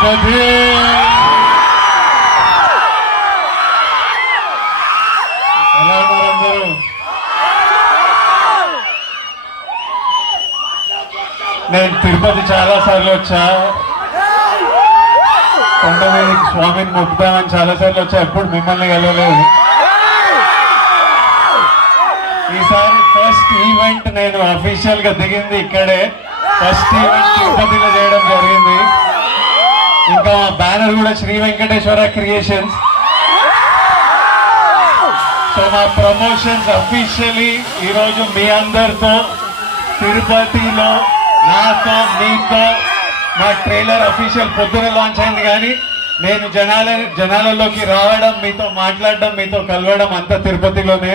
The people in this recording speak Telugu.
తిరుపతి. ఎలా ఉన్నారు అందరూ? నేను తిరుపతి చాలా సార్లు వచ్చా, కొండ మీద స్వామిని మొక్కుతామని చాలా సార్లు వచ్చా, ఎప్పుడు మిమ్మల్ని కలవలేదు. ఈసారి ఫస్ట్ ఈవెంట్ నేను అఫీషియల్ గా దిగింది ఇక్కడే. ఫస్ట్ ఈవెంట్ తిరుపతిలో చేయడం జరిగింది. ఇంకా బ్యానర్ కూడా శ్రీ వెంకటేశ్వర క్రియేషన్స్. సో మా ప్రమోషన్స్ అఫీషియలీ ఈరోజు మీ అందరితో తిరుపతిలో నాతో మీతో. మా ట్రైలర్ అఫీషియల్ పొద్దున లాంచ్ అయింది, కానీ నేను జనాలలోకి రావడం, మీతో మాట్లాడడం, మీతో కలవడం అంతా తిరుపతిలోనే.